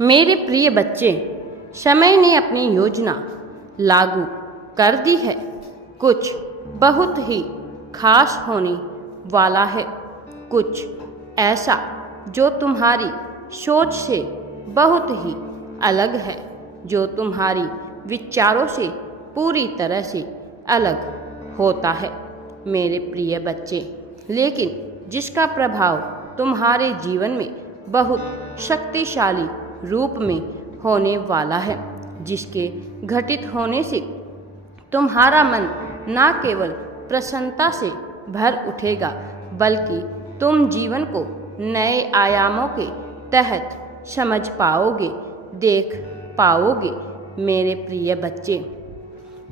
मेरे प्रिय बच्चे, समय ने अपनी योजना लागू कर दी है। कुछ बहुत ही खास होने वाला है, कुछ ऐसा जो तुम्हारी सोच से बहुत ही अलग है, जो तुम्हारी विचारों से पूरी तरह से अलग होता है मेरे प्रिय बच्चे, लेकिन जिसका प्रभाव तुम्हारे जीवन में बहुत शक्तिशाली रूप में होने वाला है, जिसके घटित होने से तुम्हारा मन न केवल प्रसन्नता से भर उठेगा, बल्कि तुम जीवन को नए आयामों के तहत समझ पाओगे, देख पाओगे मेरे प्रिय बच्चे।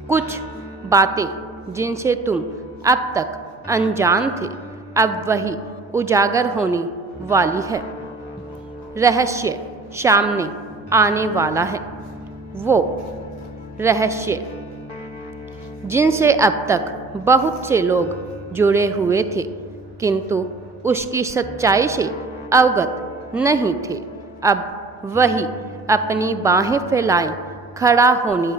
कुछ बातें जिनसे तुम अब तक अनजान थे, अब वही उजागर होने वाली है। रहस्य सामने आने वाला है, वो रहस्य जिनसे अब तक बहुत से लोग जुड़े हुए थे, किंतु उसकी सच्चाई से अवगत नहीं थे। अब वही अपनी बाहें फैलाए खड़ा होने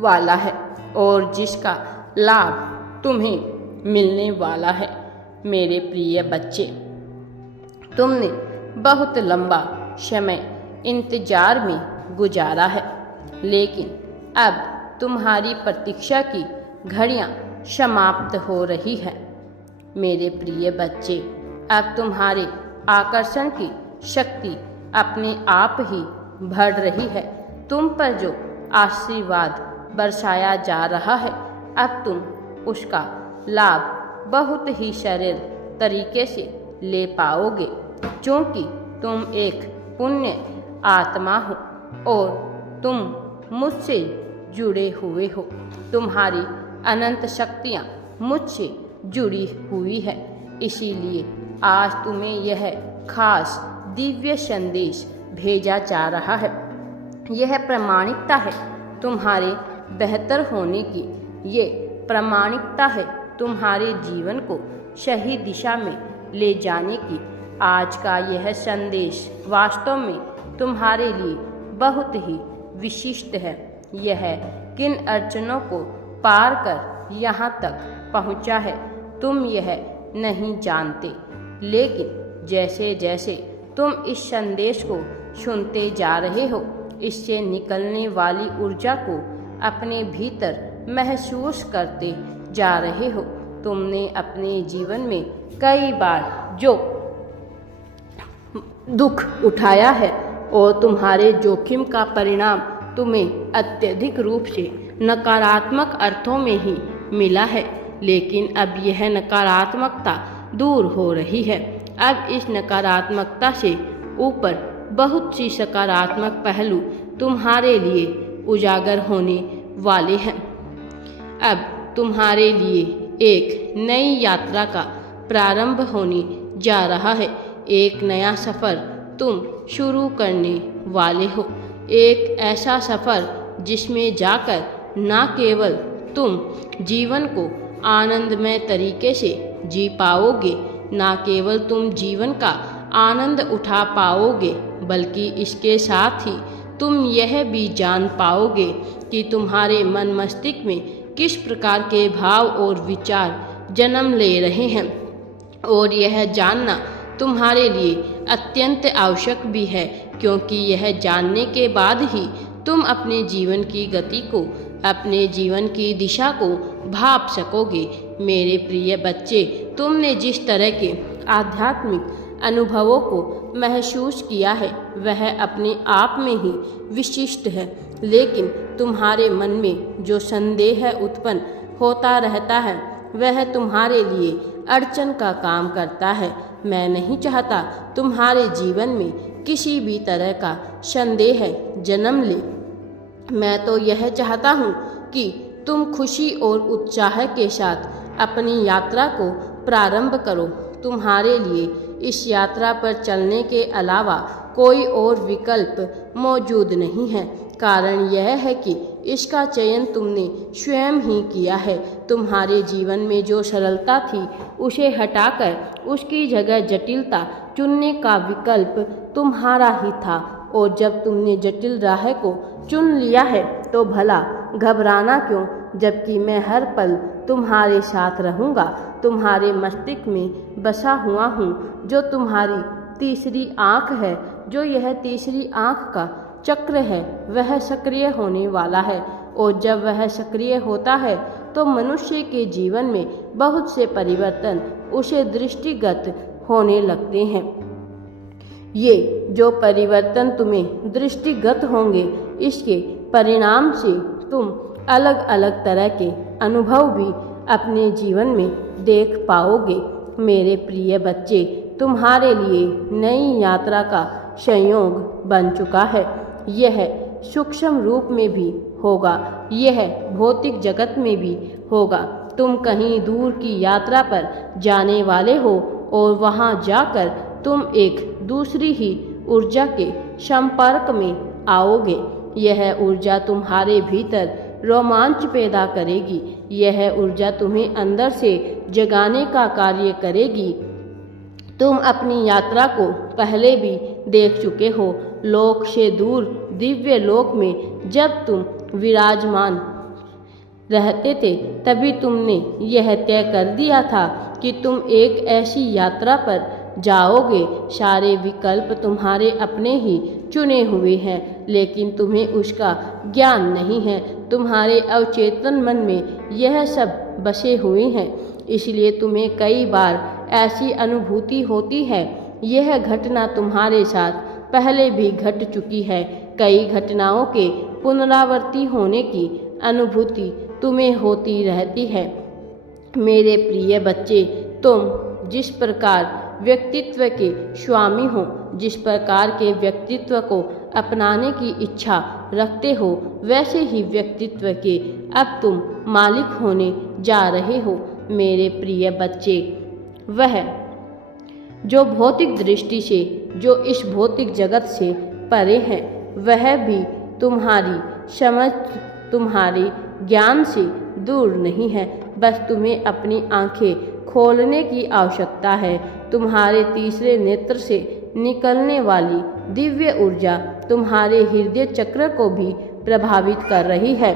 वाला है और जिसका लाभ तुम्हें मिलने वाला है मेरे प्रिय बच्चे। तुमने बहुत लंबा समय इंतजार में गुजारा है, लेकिन अब तुम्हारी प्रतीक्षा की घड़ियां समाप्त हो रही है मेरे प्रिय बच्चे। अब तुम्हारे आकर्षण की शक्ति अपने आप ही बढ़ रही है। तुम पर जो आशीर्वाद बरसाया जा रहा है, अब तुम उसका लाभ बहुत ही सरल तरीके से ले पाओगे, क्योंकि तुम एक पुण्य आत्मा हो और तुम मुझसे जुड़े हुए हो। तुम्हारी अनंत शक्तियाँ मुझसे जुड़ी हुई है, इसीलिए आज तुम्हें यह खास दिव्य संदेश भेजा जा रहा है। यह प्रामाणिकता है तुम्हारे बेहतर होने की, ये प्रामाणिकता है तुम्हारे जीवन को सही दिशा में ले जाने की। आज का यह संदेश वास्तव में तुम्हारे लिए बहुत ही विशिष्ट है। यह किन अड़चनों को पार कर यहाँ तक पहुँचा है तुम यह नहीं जानते, लेकिन जैसे जैसे तुम इस संदेश को सुनते जा रहे हो, इससे निकलने वाली ऊर्जा को अपने भीतर महसूस करते जा रहे हो। तुमने अपने जीवन में कई बार जो दुख उठाया है और तुम्हारे जोखिम का परिणाम तुम्हें अत्यधिक रूप से नकारात्मक अर्थों में ही मिला है, लेकिन अब यह नकारात्मकता दूर हो रही है। अब इस नकारात्मकता से ऊपर बहुत सी सकारात्मक पहलू तुम्हारे लिए उजागर होने वाले हैं। अब तुम्हारे लिए एक नई यात्रा का प्रारंभ होने जा रहा है। एक नया सफ़र तुम शुरू करने वाले हो, एक ऐसा सफ़र जिसमें जाकर न केवल तुम जीवन को आनंदमय तरीके से जी पाओगे, न केवल तुम जीवन का आनंद उठा पाओगे, बल्कि इसके साथ ही तुम यह भी जान पाओगे कि तुम्हारे मन मस्तिष्क में किस प्रकार के भाव और विचार जन्म ले रहे हैं। और यह जानना तुम्हारे लिए अत्यंत आवश्यक भी है, क्योंकि यह जानने के बाद ही तुम अपने जीवन की गति को, अपने जीवन की दिशा को भाप सकोगे मेरे प्रिय बच्चे। तुमने जिस तरह के आध्यात्मिक अनुभवों को महसूस किया है वह अपने आप में ही विशिष्ट है, लेकिन तुम्हारे मन में जो संदेह उत्पन्न होता रहता है वह तुम्हारे लिए अड़चन का काम करता है। मैं नहीं चाहता तुम्हारे जीवन में किसी भी तरह का संदेह जन्म ले। मैं तो यह चाहता हूँ कि तुम खुशी और उत्साह के साथ अपनी यात्रा को प्रारंभ करो। तुम्हारे लिए इस यात्रा पर चलने के अलावा कोई और विकल्प मौजूद नहीं है। कारण यह है कि इसका चयन तुमने स्वयं ही किया है। तुम्हारे जीवन में जो सरलता थी उसे हटाकर उसकी जगह जटिलता चुनने का विकल्प तुम्हारा ही था। और जब तुमने जटिल राह को चुन लिया है तो भला घबराना क्यों, जबकि मैं हर पल तुम्हारे साथ रहूँगा। तुम्हारे मस्तिष्क में बसा हुआ हूँ जो तुम्हारी तीसरी आँख है। जो यह तीसरी आँख का चक्र है वह सक्रिय होने वाला है, और जब वह सक्रिय होता है तो मनुष्य के जीवन में बहुत से परिवर्तन उसे दृष्टिगत होने लगते हैं। ये जो परिवर्तन तुम्हें दृष्टिगत होंगे, इसके परिणाम से तुम अलग अलग तरह के अनुभव भी अपने जीवन में देख पाओगे। मेरे प्रिय बच्चे, तुम्हारे लिए नई यात्रा का संयोग बन चुका है। यह सूक्ष्म रूप में भी होगा, यह भौतिक जगत में भी होगा। तुम कहीं दूर की यात्रा पर जाने वाले हो और वहां जाकर तुम एक दूसरी ही ऊर्जा के संपर्क में आओगे। यह ऊर्जा तुम्हारे भीतर रोमांच पैदा करेगी। यह ऊर्जा तुम्हें अंदर से जगाने का कार्य करेगी। तुम अपनी यात्रा को पहले भी देख चुके हो। लोक से दूर दिव्य लोक में जब तुम विराजमान रहते थे, तभी तुमने यह तय कर दिया था कि तुम एक ऐसी यात्रा पर जाओगे। सारे विकल्प तुम्हारे अपने ही चुने हुए हैं, लेकिन तुम्हें उसका ज्ञान नहीं है। तुम्हारे अवचेतन मन में यह सब बसे हुए हैं, इसलिए तुम्हें कई बार ऐसी अनुभूति होती है। यह घटना तुम्हारे साथ पहले भी घट चुकी है। कई घटनाओं के पुनरावृत्ति होने की अनुभूति तुम्हें होती रहती है। मेरे प्रिय बच्चे, तुम जिस प्रकार व्यक्तित्व के स्वामी हो, जिस प्रकार के व्यक्तित्व को अपनाने की इच्छा रखते हो, वैसे ही व्यक्तित्व के अब तुम मालिक होने जा रहे हो। मेरे प्रिय बच्चे, वह जो भौतिक दृष्टि से, जो इस भौतिक जगत से परे है, वह भी तुम्हारी समझ, तुम्हारे ज्ञान से दूर नहीं है। बस तुम्हें अपनी आंखें खोलने की आवश्यकता है। तुम्हारे तीसरे नेत्र से निकलने वाली दिव्य ऊर्जा तुम्हारे हृदय चक्र को भी प्रभावित कर रही है,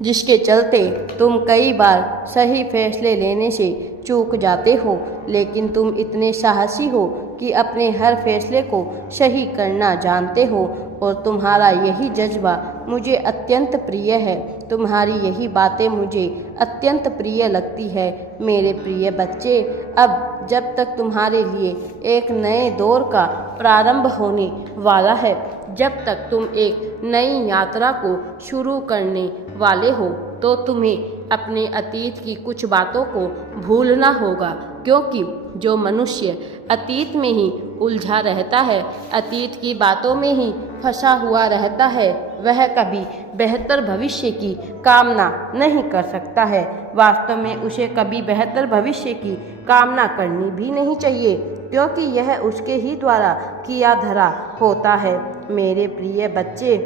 जिसके चलते तुम कई बार सही फैसले लेने से चूक जाते हो। लेकिन तुम इतने साहसी हो कि अपने हर फैसले को सही करना जानते हो, और तुम्हारा यही जज्बा मुझे अत्यंत प्रिय है। तुम्हारी यही बातें मुझे अत्यंत प्रिय लगती है। मेरे प्रिय बच्चे, अब जब तक तुम्हारे लिए एक नए दौर का प्रारंभ होने वाला है, जब तक तुम एक नई यात्रा को शुरू करने वाले हो, तो तुम्हें अपने अतीत की कुछ बातों को भूलना होगा, क्योंकि जो मनुष्य अतीत में ही उलझा रहता है, अतीत की बातों में ही फंसा हुआ रहता है, वह कभी बेहतर भविष्य की कामना नहीं कर सकता है। वास्तव में उसे कभी बेहतर भविष्य की कामना करनी भी नहीं चाहिए, क्योंकि यह उसके ही द्वारा किया धरा होता है। मेरे प्रिय बच्चे,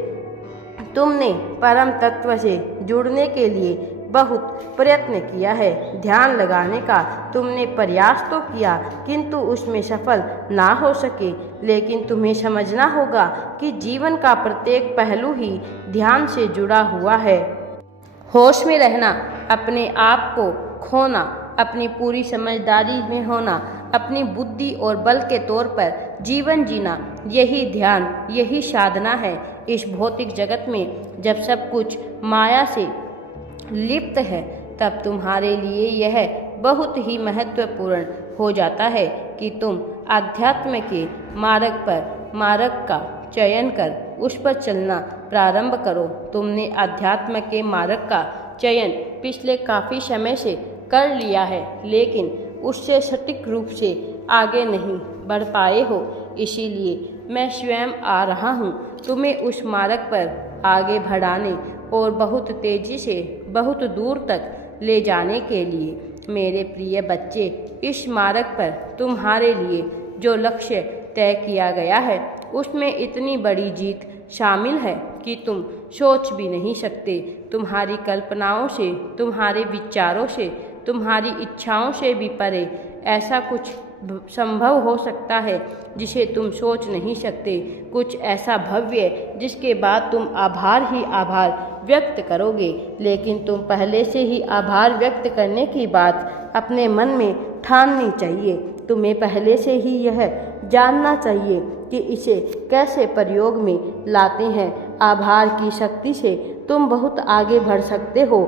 तुमने परम तत्व से जुड़ने के लिए बहुत प्रयत्न किया है। ध्यान लगाने का तुमने प्रयास तो किया, किंतु उसमें सफल ना हो सके। लेकिन तुम्हें समझना होगा कि जीवन का प्रत्येक पहलू ही ध्यान से जुड़ा हुआ है। होश में रहना, अपने आप को खोना, अपनी पूरी समझदारी में होना, अपनी बुद्धि और बल के तौर पर जीवन जीना, यही ध्यान, यही साधना है। इस भौतिक जगत में जब सब कुछ माया से लिप्त है, तब तुम्हारे लिए यह बहुत ही महत्वपूर्ण हो जाता है कि तुम आध्यात्म के मार्ग का चयन कर उस पर चलना प्रारंभ करो। तुमने आध्यात्म के मार्ग का चयन पिछले काफ़ी समय से कर लिया है, लेकिन उससे सटीक रूप से आगे नहीं बढ़ पाए हो। इसीलिए मैं स्वयं आ रहा हूँ तुम्हें उस मार्ग पर आगे बढ़ाने और बहुत तेज़ी से बहुत दूर तक ले जाने के लिए। मेरे प्रिय बच्चे, इस मार्ग पर तुम्हारे लिए जो लक्ष्य तय किया गया है, उसमें इतनी बड़ी जीत शामिल है कि तुम सोच भी नहीं सकते। तुम्हारी कल्पनाओं से, तुम्हारे विचारों से, तुम्हारी इच्छाओं से भी परे ऐसा कुछ संभव हो सकता है जिसे तुम सोच नहीं सकते, कुछ ऐसा भव्य जिसके बाद तुम आभार ही आभार व्यक्त करोगे। लेकिन तुम पहले से ही आभार व्यक्त करने की बात अपने मन में ठाननी चाहिए। तुम्हें पहले से ही यह जानना चाहिए कि इसे कैसे प्रयोग में लाते हैं। आभार की शक्ति से तुम बहुत आगे बढ़ सकते हो।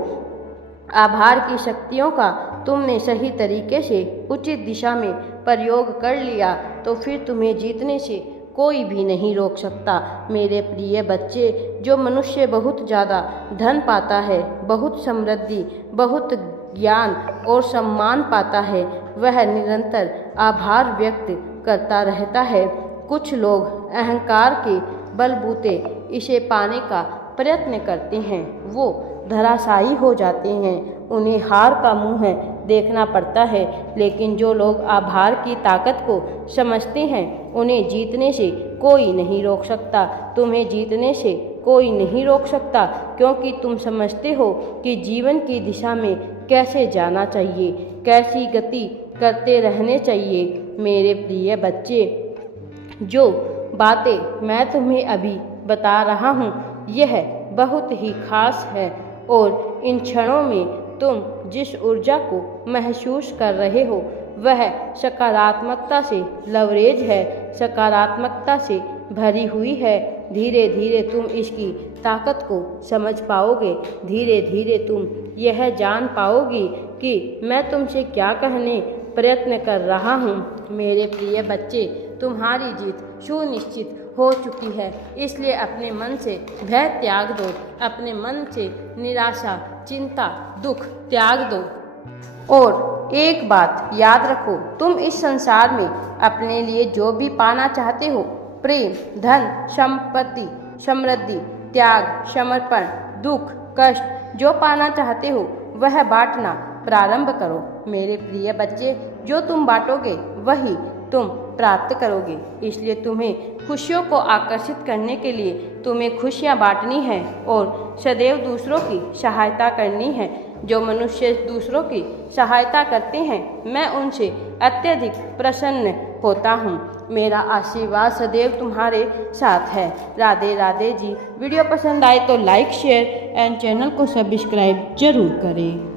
आभार की शक्तियों का तुमने सही तरीके से उचित दिशा में प्रयोग कर लिया तो फिर तुम्हें जीतने से कोई भी नहीं रोक सकता। मेरे प्रिय बच्चे, जो मनुष्य बहुत ज़्यादा धन पाता है, बहुत समृद्धि, बहुत ज्ञान और सम्मान पाता है, वह निरंतर आभार व्यक्त करता रहता है। कुछ लोग अहंकार के बलबूते इसे पाने का प्रयत्न करते हैं, वो धराशायी हो जाते हैं, उन्हें हार का मुंह देखना पड़ता है। लेकिन जो लोग आभार की ताकत को समझते हैं, उन्हें जीतने से कोई नहीं रोक सकता। तुम्हें जीतने से कोई नहीं रोक सकता, क्योंकि तुम समझते हो कि जीवन की दिशा में कैसे जाना चाहिए, कैसी गति करते रहने चाहिए। मेरे प्रिय बच्चे, जो बातें मैं तुम्हें अभी बता रहा हूँ, यह बहुत ही खास है और इन क्षणों में तुम जिस ऊर्जा को महसूस कर रहे हो वह सकारात्मकता से लवरेज है, सकारात्मकता से भरी हुई है। धीरे धीरे तुम इसकी ताकत को समझ पाओगे। धीरे धीरे तुम यह जान पाओगी कि मैं तुमसे क्या कहने प्रयत्न कर रहा हूँ। मेरे प्रिय बच्चे, तुम्हारी जीत सुनिश्चित हो चुकी है, इसलिए अपने मन से भय त्याग दो, अपने मन से निराशा, चिंता, दुख त्याग दो। और एक बात याद रखो, तुम इस संसार में अपने लिए जो भी पाना चाहते हो, प्रेम, धन, संपत्ति, समृद्धि, त्याग, समर्पण, दुख, कष्ट, जो पाना चाहते हो वह बांटना प्रारंभ करो। मेरे प्रिय बच्चे, जो तुम बांटोगे वही तुम प्राप्त करोगे। इसलिए तुम्हें खुशियों को आकर्षित करने के लिए तुम्हें खुशियाँ बांटनी है और सदैव दूसरों की सहायता करनी है। जो मनुष्य दूसरों की सहायता करते हैं, मैं उनसे अत्यधिक प्रसन्न होता हूँ। मेरा आशीर्वाद सदैव तुम्हारे साथ है। राधे राधे जी। वीडियो पसंद आए तो लाइक, शेयर एंड चैनल को सब्सक्राइब जरूर करें।